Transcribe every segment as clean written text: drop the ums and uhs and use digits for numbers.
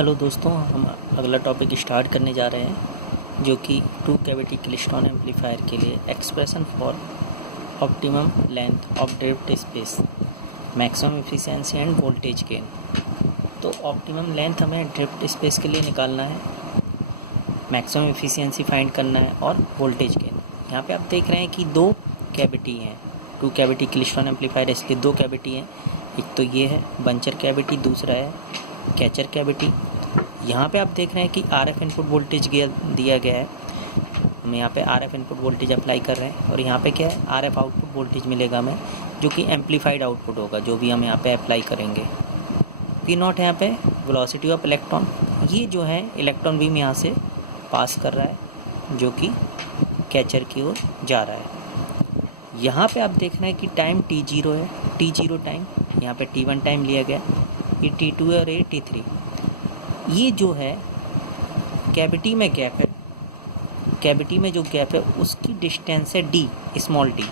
Hello दोस्तों, हम अगला टॉपिक स्टार्ट करने जा रहे हैं जो कि टू कैविटी क्लिस्टोन एम्पलीफायर के लिए expression for optimum length of drift space, maximum efficiency end voltage gain. तो ऑप्टिमम लेंथ हमें ड्रिफ्ट स्पेस के लिए निकालना है, मैक्सिमम एफिशिएंसी फाइंड करना है और वोल्टेज गेन। यहाँ पे आप देख रहे हैं कि दो कैविटी हैं, टू कैविटी क्लिस्टोन एम्पलीफायर, इसलिए दो कैविटी हैं। एक तो ये है बंचर कैविटी, दूसरा है कैचर कैविटी। यहाँ पे आप देख रहे हैं कि RF इनपुट वोल्टेज दिया गया है। हम यहाँ पे RF इनपुट वोल्टेज अप्लाई कर रहे हैं और यहाँ पे क्या है, RF आउटपुट वोल्टेज मिलेगा हमें, जो कि एम्पलीफाइड आउटपुट होगा जो भी हम यहाँ पे अप्लाई करेंगे। V0 है यहाँ पे वेलोसिटी ऑफ इलेक्ट्रॉन, ये जो है इलेक्ट्रॉन बीम यहाँ से पास कर रहा है जो कि कैचर की ओर जा रहा है। यहाँ पे आप देख रहे हैं कि टाइम T0 है, T0 टाइम, यहाँ पे T1 टाइम लिया गया, ये T2 है और ये T3। ये जो है कैविटी में गैप है, कैविटी में जो गैप है उसकी डिस्टेंस है D, स्मॉल d।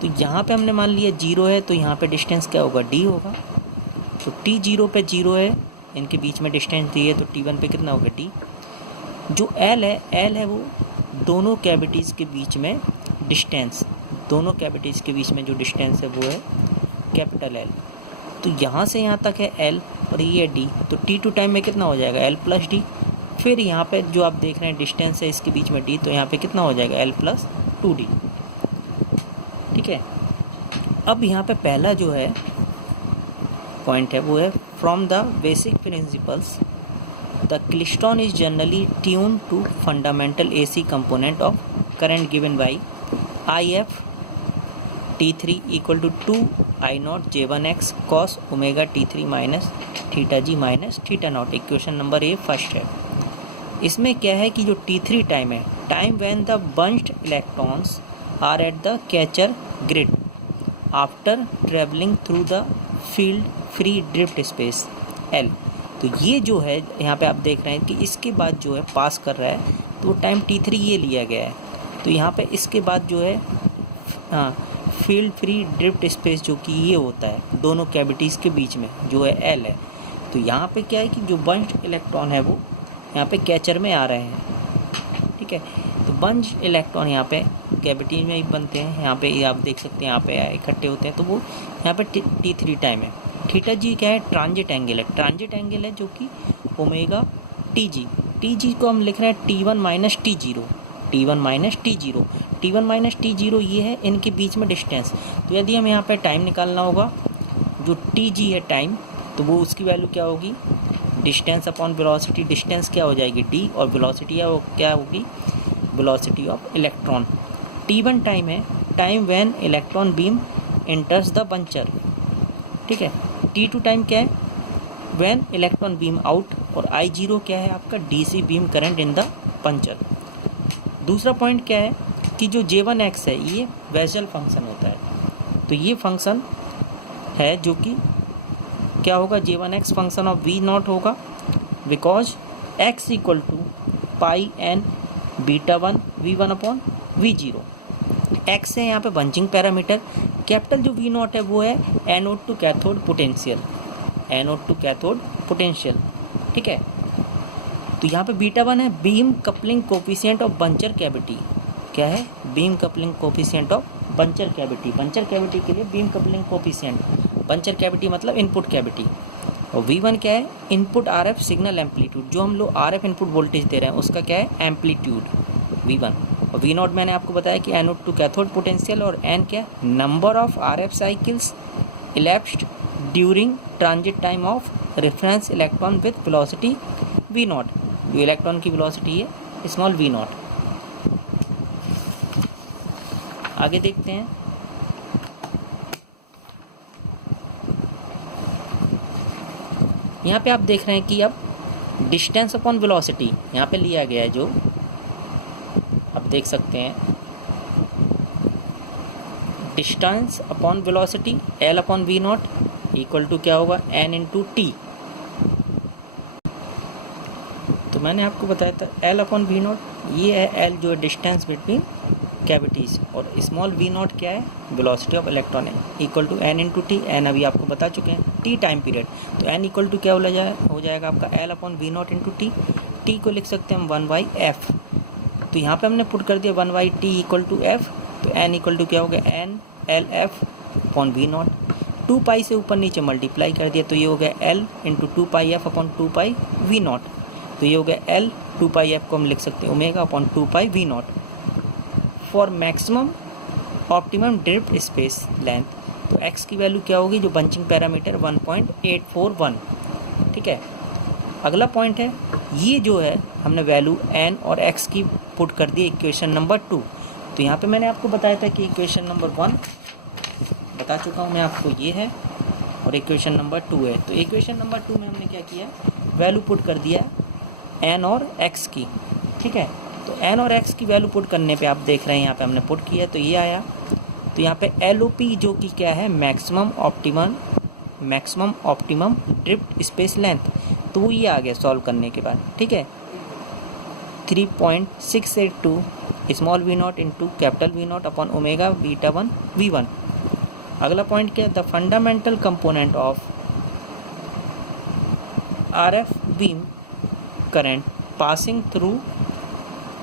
तो यहाँ पे हमने मान लिया 0 है, तो यहाँ पे डिस्टेंस क्या होगा, D होगा। तो T0 पे 0 है, इनके बीच में डिस्टेंस दी है, तो T1 पे कितना होगा, D। जो L है वो दोनों कैविटीज़ के बीच में डिस्टेंस, दोनों कैविटीज़ के बीच में जो डिस्टेंस है वो है कैपिटल L। तो यहाँ से यहाँ तक है L और ये D, तो T2 टाइम में कितना हो जाएगा, L प्लस D। फिर यहाँ पे जो आप देख रहे हैं डिस्टेंस है इसके बीच में D, तो यहाँ पे कितना हो जाएगा, L प्लस 2D। ठीक है। अब यहाँ पे पहला जो है पॉइंट है वो है from the basic principles the klystron is generally tune to fundamental AC component of current given by IF T3 equal to 2 I0 J1X cos omega T3 minus theta ji minus theta naught. Equation number A first है। इसमें क्या है कि जो T3 time है, time when the bunched electrons are at the catcher grid after travelling through the field free drift space L। तो ये जो है यहाँ पे आप देख रहे हैं कि इसके बाद जो है पास कर रहा है, तो टाइम T3 ये लिया गया है। तो यहाँ पे इसके बाद जो है फील्ड फ्री ड्रिफ्ट स्पेस जो कि ये होता है दोनों कैविटीज़ के बीच में जो है L है। तो यहाँ पे क्या है कि जो बंच्ड इलेक्ट्रॉन है वो यहाँ पे कैचर में आ रहे हैं। ठीक है। तो बंच्ड इलेक्ट्रॉन यहाँ पे कैविटी में ही बनते हैं, यहाँ पे आप देख सकते हैं यहाँ पे इकट्ठे होते हैं, तो वो यहाँ पे T3 टाइम है। थीटा जी क्या है, ट्रांजिट एंगल है, ट्रांजिट एंगल है जो कि ओमेगा T को हम लिख रहे हैं T1 minus T0, T1 minus T0, T1 minus T0 ये है इनके बीच में डिस्टेंस। तो यदि हम यहाँ पे टाइम निकालना होगा, जो Tg है टाइम, तो वो उसकी वैल्यू क्या होगी, डिस्टेंस अपॉन वेलोसिटी। डिस्टेंस क्या हो जाएगी D, और वेलोसिटी है वो क्या होगी, velocity of electron. T1 time है, time when electron beam enters the buncher. ठीक है। T2 टाइम क्या है, व्हेन इलेक्ट्रॉन बीम आउट, और I0 क्या है आपका, DC beam current in the puncture. दूसरा पॉइंट क्या है कि जो J1X है ये बेसल फंक्शन होता है। तो ये फंक्शन है जो कि क्या होगा, J1X फंक्शन ऑफ V0 होगा, because X equal to pi N beta 1 V1 upon V0। X है यहाँ पे बंचिंग पैरामीटर, कैपिटल जो V0 है वो है anode to cathode potential, anode to cathode potential. ठीक है। तो यहाँ पे बीटा 1 है beam coupling coefficient of buncher cavity. क्या है, beam coupling coefficient of buncher cavity. Buncher cavity के लिए beam coupling coefficient, buncher cavity मतलब इनपुट कैविटी। और V1 क्या है, इनपुट RF सिग्नल एम्पलीट्यूड, जो हम लोग RF इनपुट वोल्टेज दे रहे हैं उसका क्या है, एम्पलीट्यूड V1। और V0 मैंने आपको बताया कि एनोड टू कैथोड पोटेंशियल, और N क्या, number of RF cycles elapsed during transit time of reference electron with velocity V0। जो इलेक्ट्रॉन की वेलोसिटी है स्मॉल V0। आगे देखते हैं। यहाँ पे आप देख रहे हैं कि अब डिस्टेंस अपॉन वेलोसिटी यहाँ पे लिया गया है, जो आप देख सकते हैं distance upon velocity L upon V0 equal to क्या होगा, N इंटू T। तो मैंने आपको बताया था L अपॉन V0 ये है एल जो है डिस्टेंस बिटवीन कैविटीज़, और स्मॉल वी नॉट क्या है, वेलोसिटी ऑफ इलेक्ट्रॉन है, equal to N into T, N अभी आपको बता चुके हैं, टी टाइम पीरियड, तो एन इक्वल टू क्या हो जाएगा आपका L upon V naught into T, T को लिख सकते हैं हम 1/f, तो यहाँ पे हमने पुट कर दिया 1/t इक्वल टू एफ, तो एन इक्वल टू क्या हो गया N L F upon V naught, 2 pi से ऊपर नीचे मल्टीप्लाई कर दिया, तो ये हो गया L into 2 pi F upon 2 pi V naught, तो ये हो गया एल 2 पाई एफ को हम लिख सकते हैं omega upon 2 pi V naught for maximum optimum drift space length, तो x की वैल्यू क्या होगी, जो बंचिंग पैरामीटर 1.841, ठीक है। अगला पॉइंट है, ये जो है हमने वैल्यू n और x की पुट कर दी इक्वेशन नंबर 2, तो यहाँ पे मैंने आपको बताया था कि इक्वेशन नंबर 1 बता चुका हूँ मैं आपको, ये है, और इक्वेशन नंबर 2 है, तो इक्वेशन नंबर 2 में हमने क्या किया, वैल्यू पुट कर दिया n और x की, ठीक है। तो n और x की वैल्यू पुट करने पे आप देख रहे हैं यहाँ पे हमने पुट किया तो ये आया, तो यहाँ पे LOP जो कि क्या है maximum optimum drift space length, तो वो ये आ गया सॉल्व करने के बाद, ठीक है, 3.682 small V naught into capital V naught upon omega beta 1 V1। अगला पॉइंट क्या है, the fundamental component of RF beam current passing through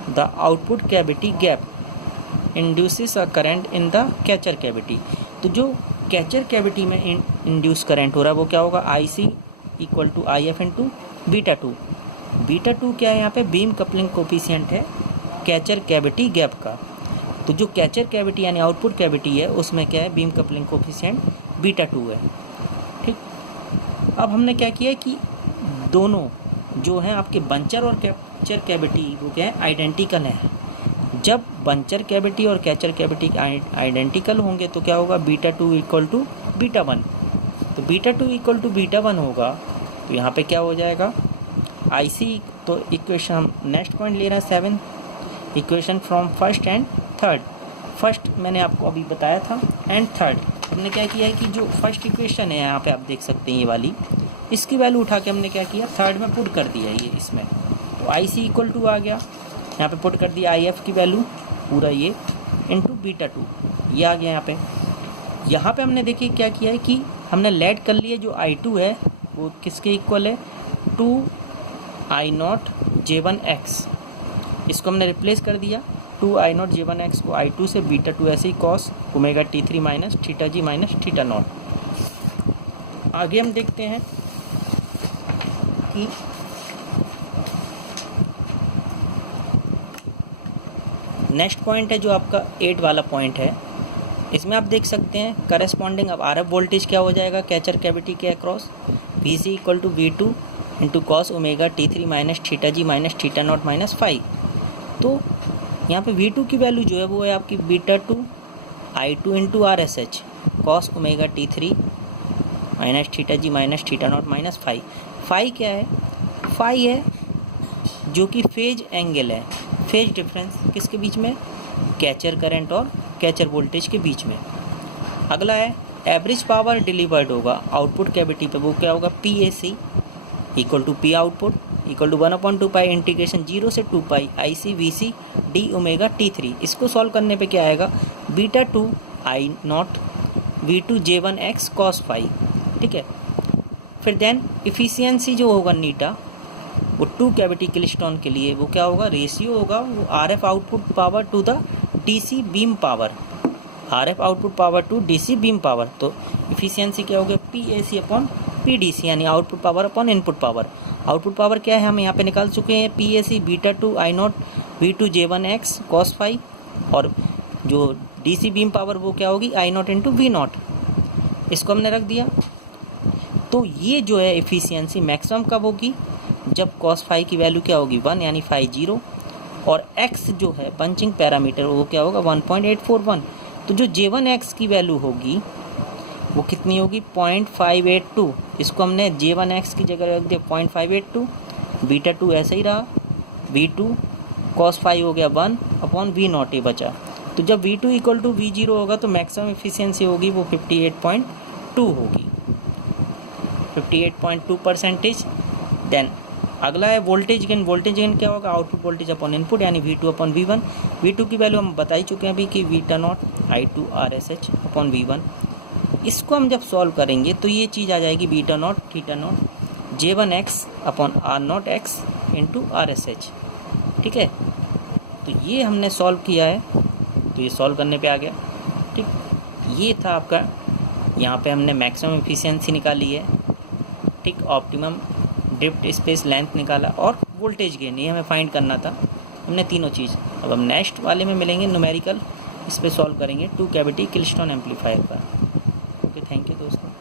the output cavity gap induces a current in the catcher cavity, तो जो catcher cavity में induce current हो रहा है वो क्या होगा, IC equal to IF into beta 2, beta 2 क्या है यहाँ पे बीम कपलिंग कोफिशिएंट है कैचर कैविटी गैप का, तो जो कैचर कैविटी यानी आउटपुट कैविटी है उसमें क्या है बीम कपलिंग कोफिशिएंट बीटा 2 है, ठीक। अब हमने क्या किया कि दोनों जो हैं आपके बंचर और कैचर कैविटी वो क्या है आइडेंटिकल हैं, जब बंचर कैविटी और कैचर कैविटी आइडेंटिकल होंगे तो क्या होगा, बीटा 2 इक्वल टू बीटा 1, तो बीटा 2 इक्वल टू बीटा 1 होगा, तो यहाँ पे क्या हो जाएगा IC, तो इक्वेशन हम नेक्स्ट पॉइंट ले रहे हैं 7, equation from first and third, first मैंने आपको अभी बताया था एंड थर्ड, हमने क्या किया है कि जो फर्स्ट इक्वेशन है यहाँ पे आप देख सकते हैं ये वाली, इसकी वैल्यू उठा के हमने क्या किया थर्ड में पुट कर दिया ये इसमें, तो IC इक्वल टू आ गया, यहाँ पे पुट कर दिया IF की वैल्यू पूरा ये इंटू बीटा 2, ये आ गया यहाँ पे हमने देखिए क्या किया है कि हमने लेट कर लिया जो I2 है वो किसके इक्वल है 2I0 J1X, इसको हमने रिप्लेस कर दिया 2I0 J1X को I2 से, बीटा 2 ऐसे ही cos omega T3 minus theta जी माइनस थीटा नॉट। आगे हम देखते हैं कि नेक्स्ट पॉइंट है जो आपका 8 वाला पॉइंट है, इसमें आप देख सकते हैं करस्पॉन्डिंग अब RF वोल्टेज क्या हो जाएगा कैचर कैविटी के across, VC equal to V2 into cos omega T3 minus theta ji minus theta naught minus 5, तो यहाँ पे V2 की वैल्यू जो है वो है आपकी beta 2 I2 into RSH cos omega T3 minus theta जी minus theta naught minus 5, phi क्या है, फाई है जो कि फेज एंगल है, फेज डिफरेंस किसके बीच में, कैचर करंट और कैचर वोल्टेज के बीच में। अगला है एवरेज पावर डिलीवर्ड होगा आउटपुट कैविटी पे, वो क्या होगा PAC equal to P output equal to 1/2 pi integration 0 से 2 pi IC VC D omega T3, इसको सॉल्व करने पे क्या आएगा beta 2 I0 V2 J1X cos phi, ठीक है। फिर देन इफ़िशियंसी जो होगा नीटा वो 2 कैविटी क्लिस्टॉन के लिए वो क्या होगा, रेशियो होगा वो RF output power to the DC beam power, RF output power to DC beam power, तो इफ़िशियंसी क्या होगा PAC अपॉन PDC यानी output power upon input power. Output power क्या है हम यहाँ पे निकाल चुके हैं PAC beta 2 I0 V2 J1X cos phi, और जो DC बीम पावर वो क्या होगी I0 इंटू V0, इसको हमने रख दिया। तो ये जो है इफ़िशियंसी मैक्सिमम कब होगी, जब cos फाई की वैल्यू क्या होगी 1 यानी फाई 0, और x जो है पंचिंग पैरामीटर वो क्या होगा 1.841, तो जो J1X की वैल्यू होगी वो कितनी होगी 0.582, इसको हमने J1X की जगह रख दिया 0.582, बीटा 2 ऐसे ही रहा, V2 cos फाई हो गया 1 अपॉन V0 बचा, तो जब V2 इक्वल टू V0 होगा तो मैक्सिमम इफिशियंसी होगी वो 58.2 होगी, 58.2%। देन अगला है वोल्टेज गेन। वोल्टेज गेन क्या होगा, आउटपुट वोल्टेज अपॉन इनपुट यानी V2 अपॉन V1। V2 की वैल्यू हम बता ही चुके हैं अभी कि V2 not I2 RSH upon V1। इसको हम जब सॉल्व करेंगे तो ये चीज़ आ जाएगी beta not theta naught J1X upon R0X into RSH। ठीक है, तो ये हमने सॉल्व किया है, तो ये सॉल्व करने पे आ गया। ठीक, ये था आपका, यहाँ पे हमने मैक्सिमम एफिशिएंसी निकाली है। ठीक, ऑप्टिमम ड्रिफ्ट स्पेस लेंथ निकाला और वोल्टेज गेन, ये हमें फाइंड करना था। हमने तीनों चीज़, अब हम नेक्स्ट वाले में मिलेंगे न्यूमेरिकल, इस पे सॉल्व करेंगे टू कैविटी क्लिस्टोन एम्पलीफायर पर। ओके, थैंक यू दोस्तों।